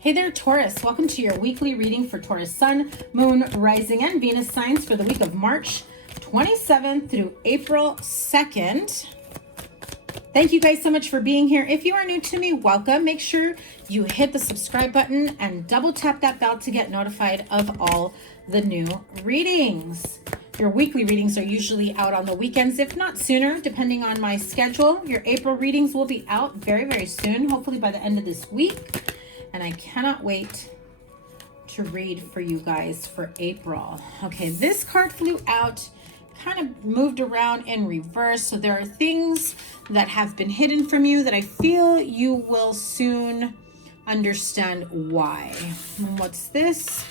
Hey there, Taurus. Welcome to your weekly reading for Taurus Sun, Moon, Rising, and Venus signs for the week of March 27th through April 2nd. Thank you guys so much for being here. If you are new to me, welcome. Make sure you hit the subscribe button and double tap that bell to get notified of all the new readings. Your weekly readings are usually out on the weekends, if not sooner, depending on my schedule. Your April readings will be out very, very soon, hopefully by the end of this week. And I cannot wait to read for you guys for April. Okay, this card flew out, kind of moved around in reverse. So there are things that have been hidden from you that I feel you will soon understand why. And what's this?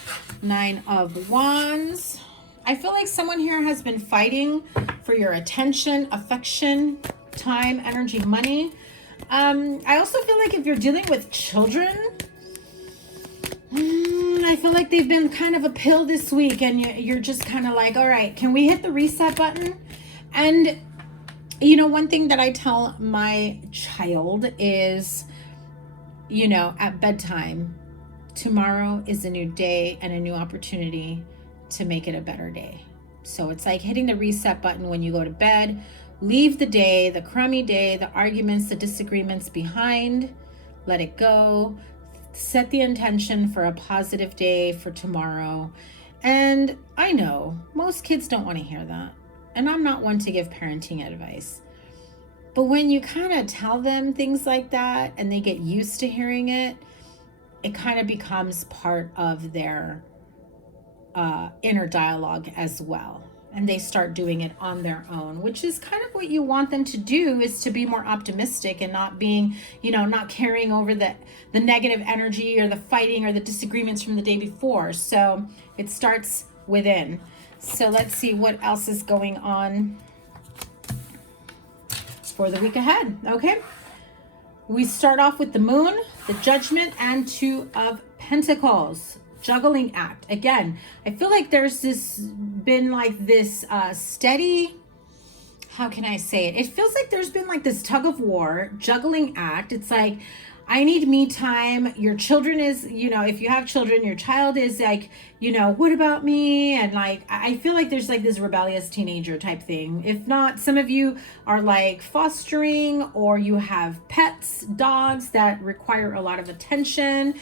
9 of Wands. I feel like someone here has been fighting for your attention, affection, time, energy, money. I also feel like if you're dealing with children, I feel like they've been kind of a pill this week and you're just kind of like, all right, can we hit the reset button? And, you know, one thing that I tell my child is, you know, at bedtime, tomorrow is a new day and a new opportunity to make it a better day. So it's like hitting the reset button when you go to bed. Leave the day, the crummy day, the arguments, the disagreements behind. Let it go. Set the intention for a positive day for tomorrow. And I know most kids don't want to hear that. And I'm not one to give parenting advice. But when you kind of tell them things like that and they get used to hearing it, it kind of becomes part of their inner dialogue as well. And they start doing it on their own, which is kind of what you want them to do, is to be more optimistic and not being, you know, not carrying over the negative energy or the fighting or the disagreements from the day before. So it starts within. So let's see what else is going on for the week ahead. Okay. We start off with the Moon, the Judgment, and 2 of Pentacles. Juggling act. Again, I feel like there's been like this steady, how can I say it? It feels like there's been like this tug of war, juggling act. It's like, I need me time. Your children is, you know, if you have children, your child is like, you know, what about me? And like, I feel like there's like this rebellious teenager type thing. If not, some of you are like fostering, or you have pets, dogs that require a lot of attention.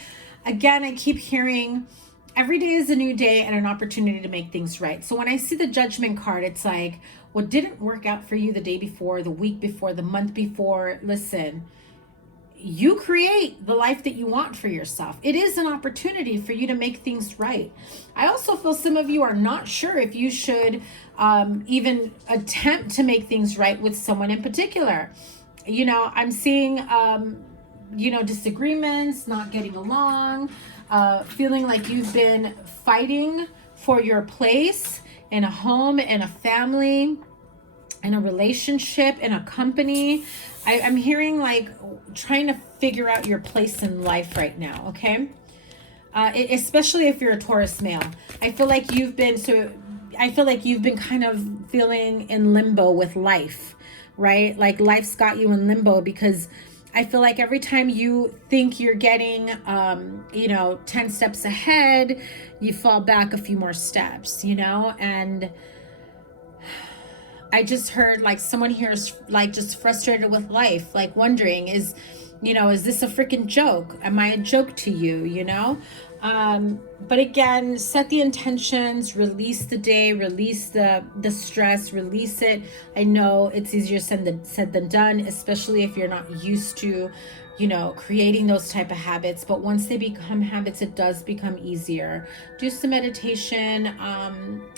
Again, I keep hearing every day is a new day and an opportunity to make things right. So when I see the Judgment card, it's like, what didn't work out for you the day before, the week before, the month before, listen, you create the life that you want for yourself. It is an opportunity for you to make things right. I also feel some of you are not sure if you should even attempt to make things right with someone in particular. You know, I'm seeing you know, disagreements, not getting along, feeling like you've been fighting for your place in a home, in a family, in a relationship, in a company. I'm hearing like trying to figure out your place in life right now, okay? Especially if you're a Taurus male. I feel like you've been kind of feeling in limbo with life, right? Like life's got you in limbo because I feel like every time you think you're getting, you know, 10 steps ahead, you fall back a few more steps, you know? And I just heard like someone here is like just frustrated with life, like wondering, is this a freaking joke? Am I a joke to you, you know? But again, set the intentions, release the day, release the stress, release it. I know it's easier said than done, especially if you're not used to, you know, creating those type of habits. But once they become habits, it does become easier. Do some meditation.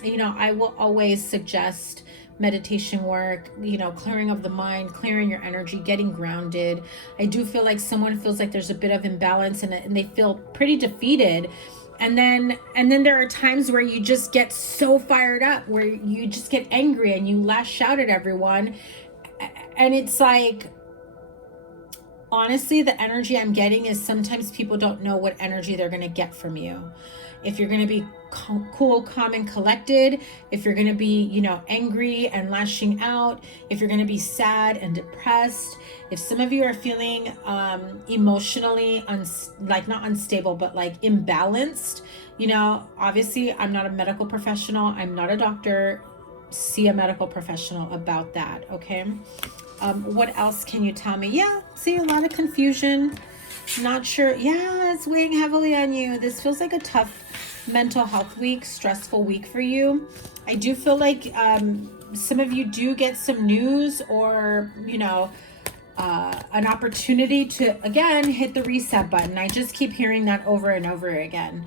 You know, I will always suggest meditation work, you know, clearing of the mind, clearing your energy, getting grounded. I do feel like someone feels like there's a bit of imbalance and they feel pretty defeated. And then there are times where you just get so fired up, where you just get angry and you lash out at everyone. And it's like, honestly, the energy I'm getting is sometimes people don't know what energy they're going to get from you. If you're going to be cool, calm, and collected, if you're going to be, you know, angry and lashing out, if you're going to be sad and depressed, if some of you are feeling emotionally, like not unstable, but like imbalanced, you know, obviously I'm not a medical professional. I'm not a doctor. See a medical professional about that, okay? What else can you tell me? Yeah, see a lot of confusion. Not sure. Yeah, it's weighing heavily on you. This feels like a tough mental health week, stressful week for you. I do feel like some of you do get some news or, you know, an opportunity to, again, hit the reset button. I just keep hearing that over and over again.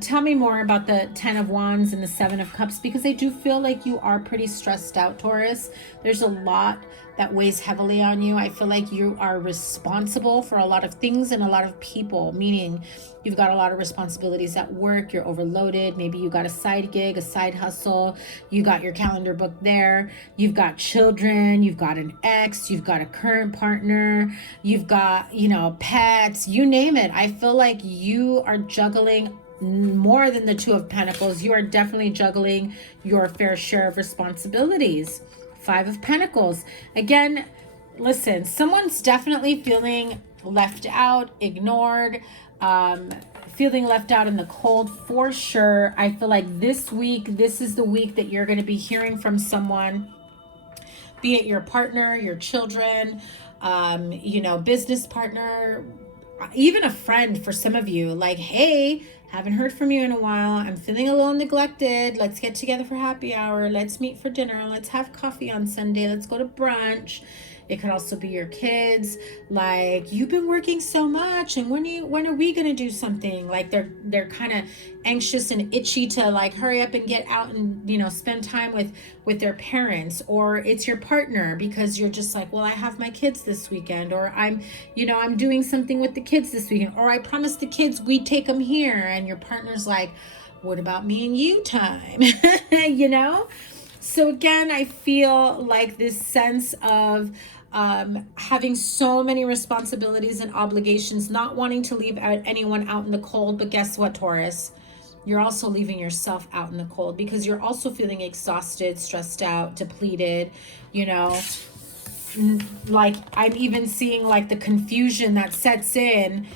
Tell me more about the 10 of Wands and the 7 of Cups, because I do feel like you are pretty stressed out, Taurus. There's a lot that weighs heavily on you. I feel like you are responsible for a lot of things and a lot of people, meaning you've got a lot of responsibilities at work, you're overloaded, maybe you got a side gig, a side hustle, you got your calendar booked there, you've got children, you've got an ex, you've got a current partner, you've got, you know, pets, you name it. I feel like you are juggling more than the 2 of Pentacles. You are definitely juggling your fair share of responsibilities. 5 of Pentacles. Again, listen, someone's definitely feeling left out, ignored, feeling left out in the cold for sure. I feel like this week, this is the week that you're going to be hearing from someone, be it your partner, your children, you know, business partner, even a friend for some of you. Like, hey, haven't heard from you in a while. I'm feeling a little neglected. Let's get together for happy hour. Let's meet for dinner. Let's have coffee on Sunday. Let's go to brunch. It could also be your kids. Like, you've been working so much, and when are we gonna do something? Like they're kind of anxious and itchy to like hurry up and get out and, you know, spend time with their parents. Or it's your partner, because you're just like, well, I have my kids this weekend, or I'm doing something with the kids this weekend, or I promised the kids we'd take them here, and your partner's like, what about me and you time? You know? So again, I feel like this sense of having so many responsibilities and obligations, not wanting to leave anyone out in the cold. But guess what, Taurus? You're also leaving yourself out in the cold, because you're also feeling exhausted, stressed out, depleted, you know. Like, I'm even seeing like the confusion that sets in.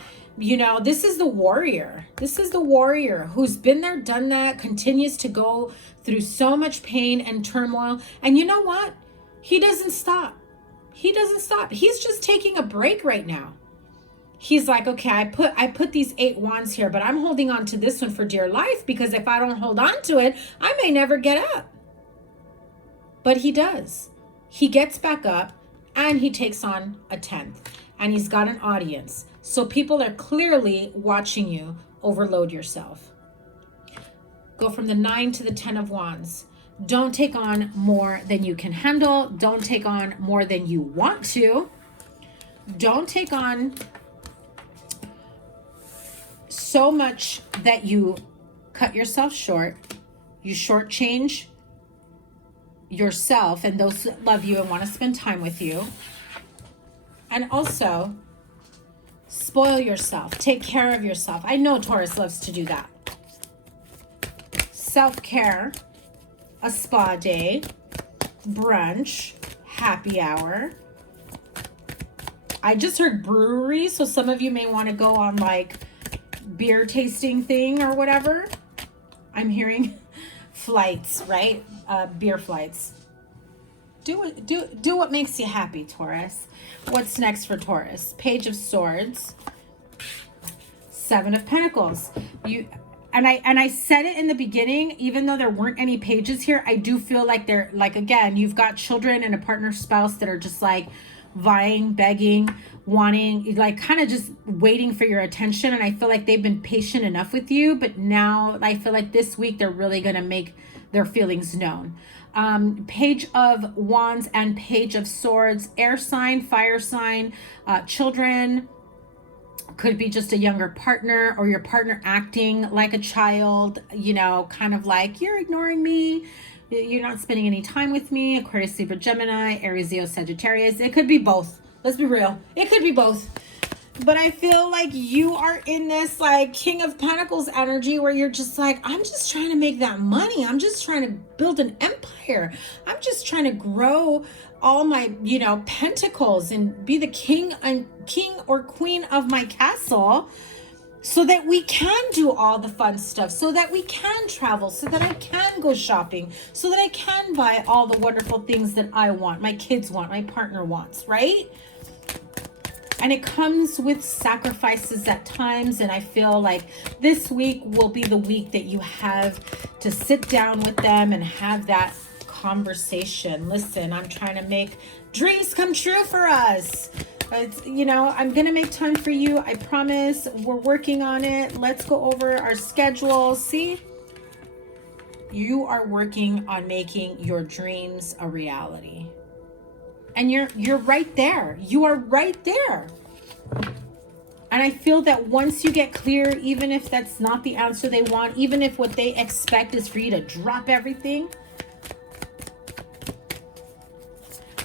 You know, this is the warrior. This is the warrior who's been there, done that, continues to go through so much pain and turmoil. And you know what? He doesn't stop. He doesn't stop. He's just taking a break right now. He's like, okay, I put these 8 wands here, but I'm holding on to this one for dear life, because if I don't hold on to it, I may never get up. But he does. He gets back up and he takes on a 10th, and he's got an audience. So people are clearly watching you overload yourself. Go from the 9 to the 10 of wands. Don't take on more than you can handle. Don't take on more than you want to. Don't take on so much that you cut yourself short. You shortchange yourself and those that love you and want to spend time with you. And also, spoil yourself. Take care of yourself. I know Taurus loves to do that. Self-care. A spa day, brunch, happy hour. I just heard brewery, so some of you may want to go on like beer tasting thing or whatever. I'm hearing flights, right? Beer flights. Do what makes you happy, Taurus. What's next for Taurus? Page of Swords, 7 of Pentacles. And I said it in the beginning, even though there weren't any pages here, I do feel like they're like, again, you've got children and a partner, spouse that are just like vying, begging, wanting, like kind of just waiting for your attention. And I feel like they've been patient enough with you, but now I feel like this week they're really going to make their feelings known. Page of Wands and Page of Swords, air sign, fire sign, children. Could be just a younger partner, or your partner acting like a child, you know, kind of like, you're ignoring me, you're not spending any time with me. Aquarius, Libra, Gemini, Aries, Leo, Sagittarius. It could be both. Let's be real. It could be both. But I feel like you are in this like King of Pentacles energy where you're just like, I'm just trying to make that money. I'm just trying to build an empire. I'm just trying to grow all my, you know, pentacles and be the king or queen of my castle, so that we can do all the fun stuff, so that we can travel, so that I can go shopping, so that I can buy all the wonderful things that I want, my kids want, my partner wants, right? And it comes with sacrifices at times. And I feel like this week will be the week that you have to sit down with them and have that conversation. Listen, I'm trying to make dreams come true for us. It's, you know, I'm going to make time for you. I promise. We're working on it. Let's go over our schedule. See, you are working on making your dreams a reality. And you're right there. You are right there. And I feel that once you get clear, even if that's not the answer they want, even if what they expect is for you to drop everything,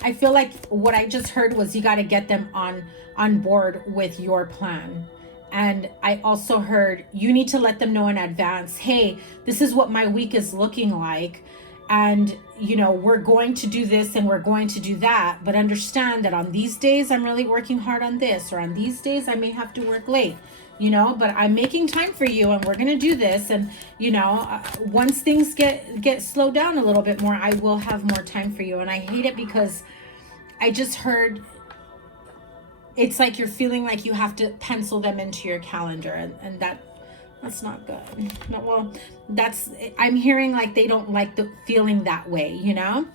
I feel like what I just heard was you got to get them on board with your plan. And I also heard you need to let them know in advance, hey, this is what my week is looking like. And, you know, we're going to do this and we're going to do that. But understand that on these days, I'm really working hard on this. Or on these days, I may have to work late, you know, but I'm making time for you and we're going to do this. And, you know, once things get slowed down a little bit more, I will have more time for you. And I hate it because I just heard it's like you're feeling like you have to pencil them into your calendar. And that's not good. No, well, I'm hearing like they don't like the feeling that way, you know?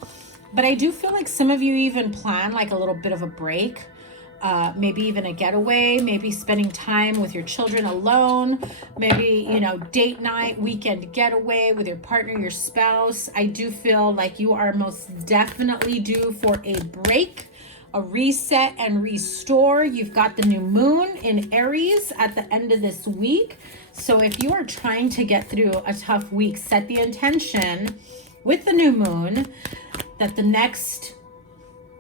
But I do feel like some of you even plan like a little bit of a break, maybe even a getaway, maybe spending time with your children alone, maybe, you know, date night, weekend getaway with your partner, your spouse. I do feel like you are most definitely due for a break, a reset and restore. You've got the new moon in Aries at the end of this week. So if you are trying to get through a tough week, set the intention with the new moon that the next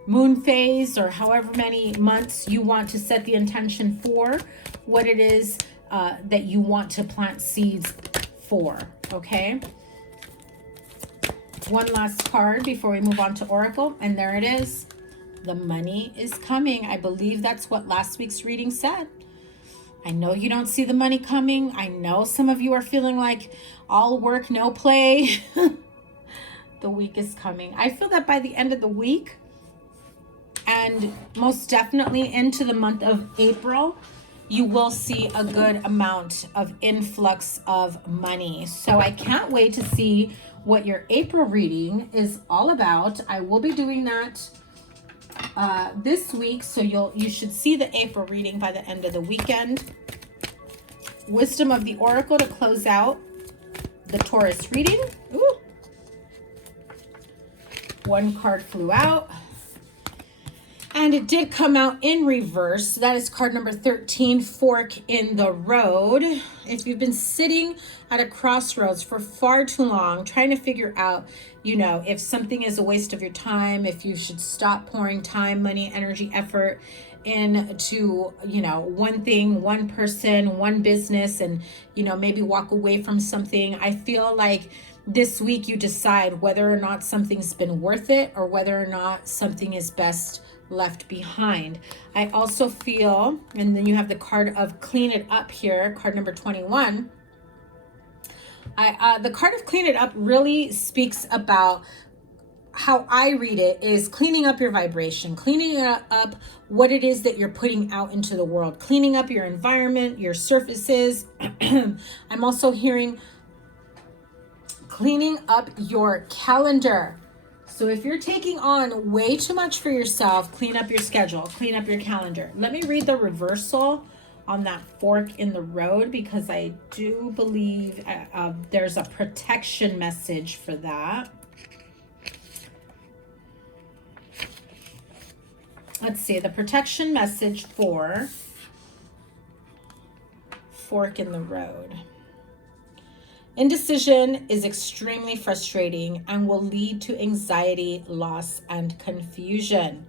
moon phase or however many months you want to set the intention for what it is that you want to plant seeds for, okay? One last card before we move on to Oracle, and there it is. The money is coming. I believe that's what last week's reading said. I know you don't see the money coming. I know some of you are feeling like all work, no play. The week is coming. I feel that by the end of the week and most definitely into the month of April, you will see a good amount of influx of money. So I can't wait to see what your April reading is all about. I will be doing that this week, so you should see the April reading by the end of the weekend. Wisdom of the Oracle to close out the Taurus reading. Ooh. One card flew out. And it did come out in reverse. That is card number 13, Fork in the Road. If you've been sitting at a crossroads for far too long, trying to figure out, you know, if something is a waste of your time, if you should stop pouring time, money, energy, effort into, you know, one thing, one person, one business, and, you know, maybe walk away from something. I feel like this week you decide whether or not something's been worth it or whether or not something is best left behind. I also feel, and then you have the card of Clean It Up here, card number 21. The card of Clean It Up really speaks about how I read it is cleaning up your vibration, cleaning up what it is that you're putting out into the world, cleaning up your environment, your surfaces. I'm also hearing cleaning up your calendar. So if you're taking on way too much for yourself, clean up your schedule, clean up your calendar. Let me read the reversal on that fork in the road, because I do believe there's a protection message for that. Let's see, the protection message for fork in the road. Indecision is extremely frustrating and will lead to anxiety, loss, and confusion.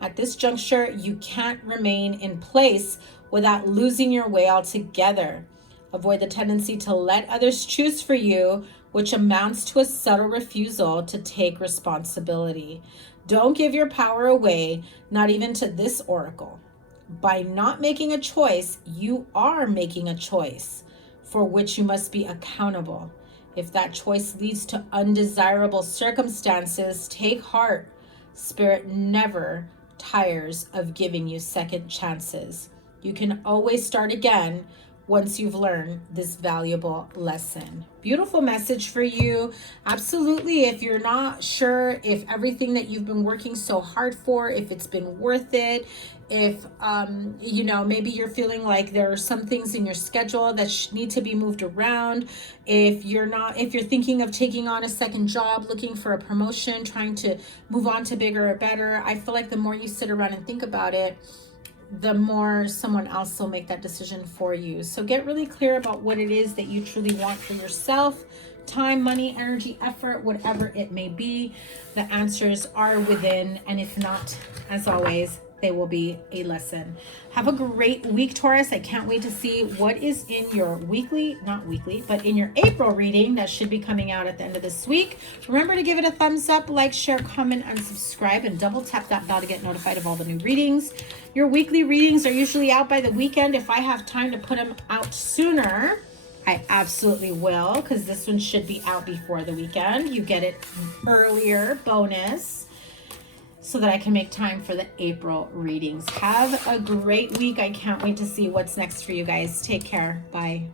At this juncture, you can't remain in place without losing your way altogether. Avoid the tendency to let others choose for you, which amounts to a subtle refusal to take responsibility. Don't give your power away, not even to this oracle. By not making a choice, you are making a choice for which you must be accountable. If that choice leads to undesirable circumstances, take heart. Spirit never tires of giving you second chances. You can always start again once you've learned this valuable lesson. Beautiful message for you. Absolutely. If you're not sure if everything that you've been working so hard for, if it's been worth it, if you know, maybe you're feeling like there are some things in your schedule that need to be moved around, if you're thinking of taking on a second job, looking for a promotion, trying to move on to bigger or better, I feel like the more you sit around and think about it, the more someone else will make that decision for you. So get really clear about what it is that you truly want for yourself. Time, money, energy, effort, whatever it may be, the answers are within. And if not, as always, they will be a lesson. Have a great week, Taurus. I can't wait to see what is in your not weekly, but in your April reading that should be coming out at the end of this week. Remember to give it a thumbs up, like, share, comment, and subscribe, and double tap that bell to get notified of all the new readings. Your weekly readings are usually out by the weekend. If I have time to put them out sooner, I absolutely will, because this one should be out before the weekend. You get it earlier, bonus, so that I can make time for the April readings. Have a great week. I can't wait to see what's next for you guys. Take care. Bye.